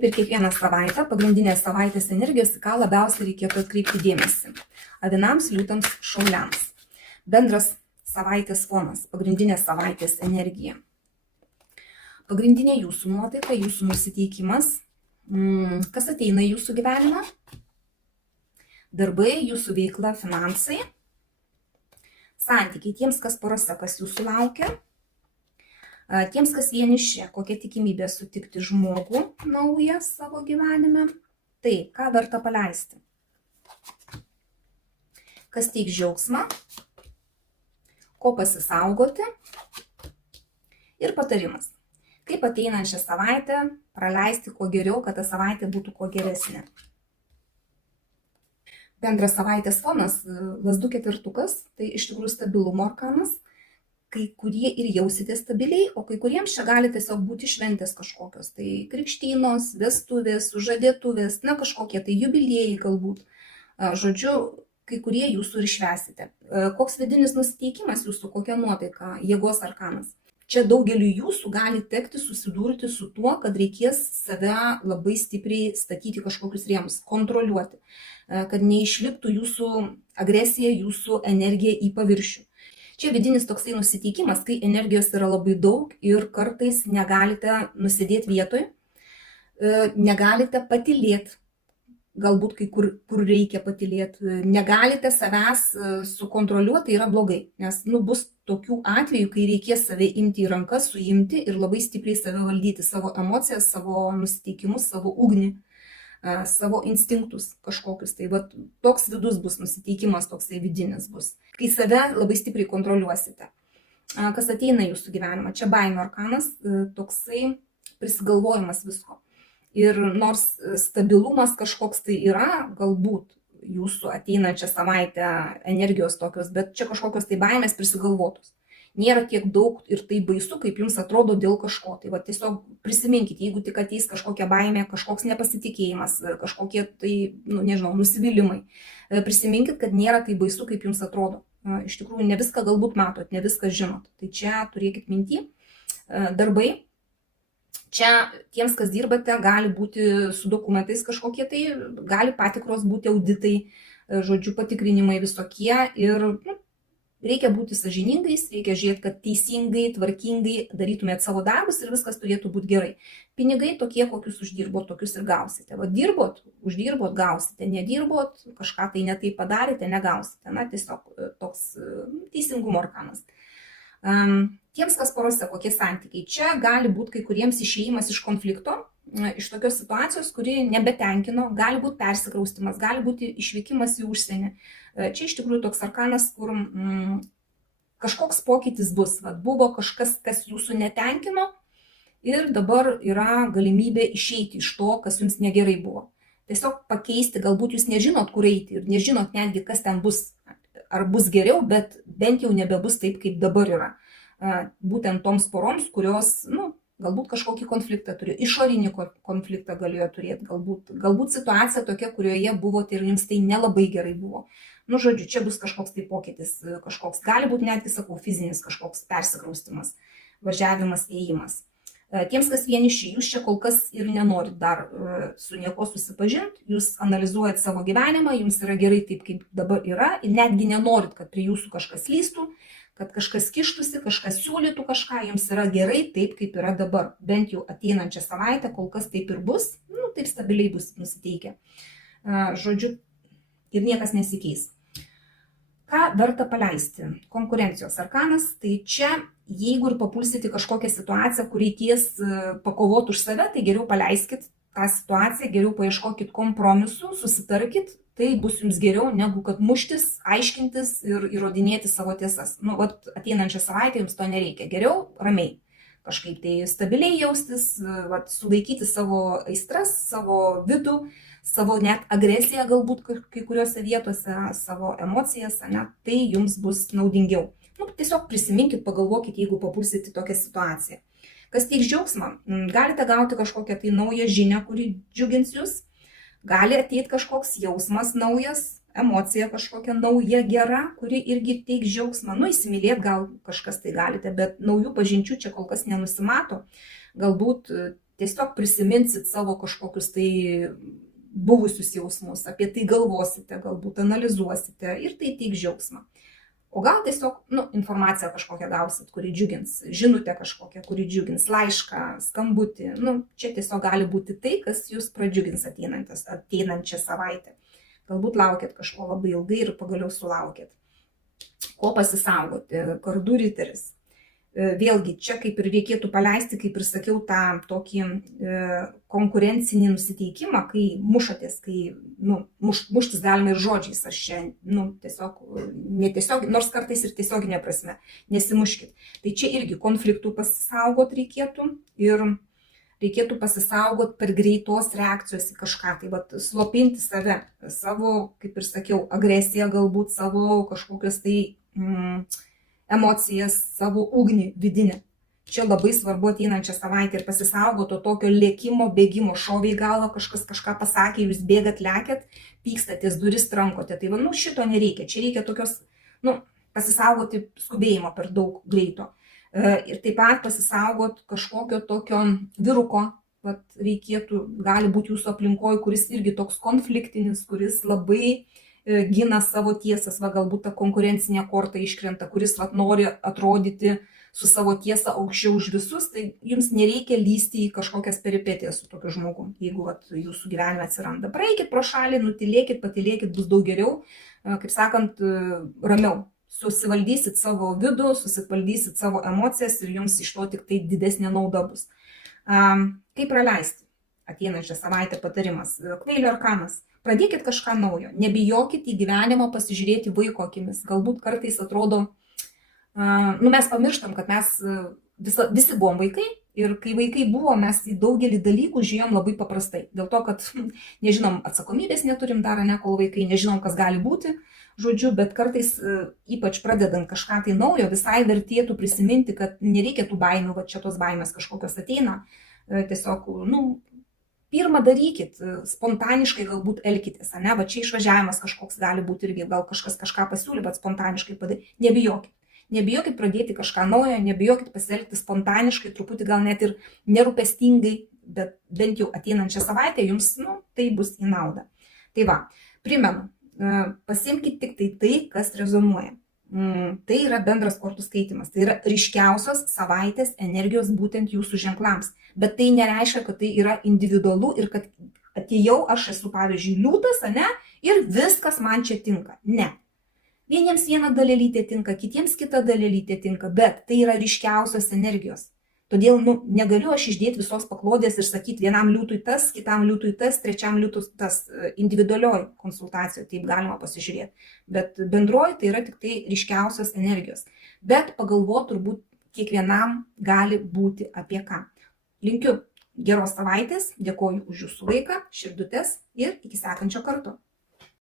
Kaip ir kiekvieną savaitę, pagrindinės savaitės energijos, į ką labiausiai reikėtų atkreipti dėmesį. Avinams, liūtams, šauliams. Bendras savaitės fonas, pagrindinė savaitės energija. Pagrindinė jūsų nuotaika, jūsų nusiteikimas, kas ateina į jūsų gyvenimą, darbai, jūsų veikla, finansai, santykiai tiems, kas porose, kas jūsų laukia, tiems, kas vieniši, kokia tikimybė sutikti žmogų naują savo gyvenime, tai ką verta paleisti, kas teiks džiaugsmą, ko pasisaugoti ir patarimas. Kaip ateinančią savaitę praleisti kuo geriau, kad ta savaitė būtų kuo geresnė. Bendras savaitės fonas, lazdų ketvirtukas, tai iš tikrųjų stabilumo arkanas. Kai kurie ir jausite stabiliai, o kai kuriems čia gali tiesiog būti šventės kažkokios. Tai krikštynos, vestuvės, sužadėtuvės, kažkokie tai jubiliejai galbūt. Žodžiu, kai kurie jūsų ir švęsite. Koks vidinis nusiteikimas jūsų, kokia nuotaika, jėgos arkanas. Čia daugeliu jūsų gali tekti susidurti su tuo, kad reikės save labai stipriai statyti kažkokius rėmus, kontroliuoti, kad neišliptų jūsų agresija, jūsų energija į paviršių. Čia vidinis toksai nusiteikimas, kai energijos yra labai daug ir kartais negalite nusidėti vietoj, negalite patylėti, galbūt kai kur reikia patylėti, negalite savęs sukontroliuoti, tai yra blogai, nes bus tokių atvejų, kai reikės save imti į rankas, suimti ir labai stipriai save valdyti, savo emocijas, savo nusiteikimus, savo ugnį, savo instinktus kažkokius. Tai toks vidus bus nusiteikimas, toksai vidinis bus, kai save labai stipriai kontroliuosite. Kas ateina į jūsų gyvenimą? Čia baimė arkanas, toksai prisigalvojimas visko. Ir nors stabilumas kažkoks tai yra, galbūt jūsų ateinančią savaitę energijos tokios, bet čia kažkokios tai baimės prisigalvotos. Nėra tiek daug ir tai baisu, kaip jums atrodo dėl kažko. Tai tiesiog prisiminkit, jeigu tik ateis kažkokia baimė, kažkoks nepasitikėjimas, kažkokie tai, nusivylimai. Prisiminkit, kad nėra tai baisu, kaip jums atrodo. Iš tikrųjų, ne viską galbūt matot, ne viską žinot. Tai čia turėkit minty. Darbai. Čia tiems, kas dirbate, gali būti su dokumentais kažkokie tai, gali patikros būti auditai, žodžiu, patikrinimai visokie ir reikia būti sąžiningais, reikia žiūrėti, kad teisingai, tvarkingai darytumėt savo darbus ir viskas turėtų būti gerai. Pinigai tokie, kokius uždirbot, tokius ir gausite. Dirbot, uždirbot, gausite, nedirbot, kažką tai ne taip padarėte, negausite. Tiesiog toks teisingumo arkanas. Tiems, kas porose, kokie santykiai. Čia gali būti kai kuriems išėjimas iš konflikto, iš tokios situacijos, kuri nebetenkino, gali būti persikraustimas, gali būti išvykimas į užsienį. Čia iš tikrųjų toks arkanas, kur kažkoks pokytis bus. Buvo kažkas, kas jūsų netenkino ir dabar yra galimybė išeiti iš to, kas jums negerai buvo. Tiesiog pakeisti, galbūt jūs nežinot, kur eiti ir nežinot netgi, kas ten bus. Ar bus geriau, bet bent jau nebebus taip, kaip dabar yra. Būtent toms poroms, kurios, galbūt kažkokį konfliktą turėjo, išorinį konfliktą galėjo turėti, galbūt situacija tokia, kurioje buvote ir jums tai nelabai gerai buvo. Žodžiu, čia bus kažkoks tai pokytis, kažkoks, gali būti netgi, fizinis kažkoks persikraustimas, važiavimas, ėjimas. Tiems, kas vieniši, jūs čia kol kas ir nenorit dar su nieko susipažinti, jūs analizuojat savo gyvenimą, jums yra gerai taip, kaip dabar yra, ir netgi nenorit, kad prie jūsų kažkas lįstų, kad kažkas kištųsi, kažkas siūlytų kažką, jums yra gerai taip, kaip yra dabar. Bent jau ateinančią savaitę kol kas taip ir bus, taip stabiliai bus nusiteikę. Žodžiu, ir niekas nesikeis. Ką verta paleisti? Konkurencijos arkanas, tai čia, jeigu ir papulsite kažkokią situaciją, kur reikės pakovoti už save, tai geriau paleiskit tą situaciją, geriau paieškokit kompromisų, susitarkit, tai bus jums geriau, negu kad muštis, aiškintis ir įrodinėti savo tiesas. Ateinančią savaitę jums to nereikia. Geriau ramiai, kažkaip tai stabiliai jaustis, sulaikyti savo aistras, savo vidų, savo net agresiją galbūt kai kuriuose vietose, savo emocijas, tai jums bus naudingiau. Tiesiog prisiminkit, pagalvokit, jeigu papulsit į tokią situaciją. Kas teiks džiaugsmą? Galite gauti kažkokią tai naują žinią, kuri džiugins jūs. Gali ateiti kažkoks jausmas naujas, emocija kažkokia nauja, gera, kuri irgi teiks džiaugsmą. Įsimylėt gal kažkas tai galite, bet naujų pažinčių čia kol kas nenusimato. Galbūt tiesiog prisiminsit savo kažkokius tai buvusius jausmus, apie tai galvosite, galbūt analizuosite ir tai teiks džiaugsmą. O gal tiesiog, informaciją kažkokią gausit, kuri džiugins, žinutę kažkokią, kuri džiugins, laišką, skambutį. Čia tiesiog gali būti tai, kas jūs pradžiugins ateinančią savaitę. Galbūt laukėt kažko labai ilgai ir pagaliau sulaukėt. Ko pasisaugoti? Kardų riteris. Vėlgi, čia kaip ir reikėtų paleisti, kaip ir sakiau, tą tokį konkurencinį nusiteikimą, kai mušatės, kai muštis galima ir žodžiais, aš čia tiesiog, netiesiog, nors kartais ir tiesioginė prasme, nesimuškit. Tai čia irgi konfliktų pasisaugot reikėtų ir reikėtų pasisaugot per greitos reakcijos į kažką, tai slopinti save, savo, kaip ir sakiau, agresiją galbūt, savo kažkokias tai emocijas, savo ugnį vidinę. Čia labai svarbu ateinančią savaitę ir pasisaugoto tokio lėkimo, bėgimo, šovė į galvą, kažkas kažką pasakė, jūs bėgat, lekiat, pykstatės, duris trankote. Tai šito nereikia. Čia reikia tokios, pasisaugoti skubėjimo per daug greito. Ir taip pat pasisaugot kažkokio tokio viruko, reikėtų, gali būti jūsų aplinkoje, kuris irgi toks konfliktinis, kuris labai gina savo tiesas, galbūt ta konkurencinė korta iškrenta, kuris nori atrodyti su savo tiesa aukščiau už visus, tai jums nereikia lysti į kažkokias peripetijas su tokiu žmogum. Jeigu jūsų gyvenime atsiranda, praeikit pro šalį, nutilėkit, patylėkit, bus daug geriau, kaip sakant, ramiau. Susivaldysit savo vidų, susivaldysit savo emocijas ir jums iš to tik tai didesnė nauda bus. Kaip praleisti ateinančią savaitę patarimas? Kvailio arkanas. Pradėkit kažką naujo, nebijokit į gyvenimą pasižiūrėti vaiko akimis. Galbūt kartais atrodo, mes pamirštam, kad mes visi buvom vaikai ir kai vaikai buvo, mes į daugelį dalykų žiūrėjom labai paprastai. Dėl to, kad nežinom, atsakomybės neturim dar, kol vaikai, nežinom, kas gali būti, žodžiu, bet kartais, ypač pradedant kažką tai naujo, visai vertėtų prisiminti, kad nereikia tų baimių, čia tos baimės kažkokios ateina. Tiesiog, pirmą darykit, spontaniškai galbūt elkitės, čia išvažiavimas kažkoks gali būti irgi, gal kažkas kažką pasiūlė, bet spontaniškai padaryti. Nebijokit. Nebijokit pradėti kažką naujo, nebijokit pasielgti spontaniškai, truputį gal net ir nerūpestingai, bet bent jau ateinančią savaitę jums, tai bus į naudą. Tai primenu, pasiimkit tik tai, kas rezonuoja. Tai yra bendras kortų skaitimas, tai yra ryškiausios savaitės energijos būtent jūsų ženklams. Bet tai nereiškia, kad tai yra individualu ir kad atėjau, aš esu, pavyzdžiui, liūtas, ir viskas man čia tinka. Ne. Vieniems viena dalelytė tinka, kitiems kita dalelytė tinka, bet tai yra ryškiausios energijos. Todėl negaliu aš išdėti visos paklodės ir sakyti vienam liūtui tas, kitam liūtui tas, trečiam liūtui tas, individualioj konsultacijoje, taip galima pasižiūrėti. Bet bendroji tai yra tik tai ryškiausios energijos. Bet pagalvoti turbūt kiekvienam gali būti apie ką. Linkiu geros savaitės, dėkoju už jūsų laiką, širdutes ir iki sekančio karto.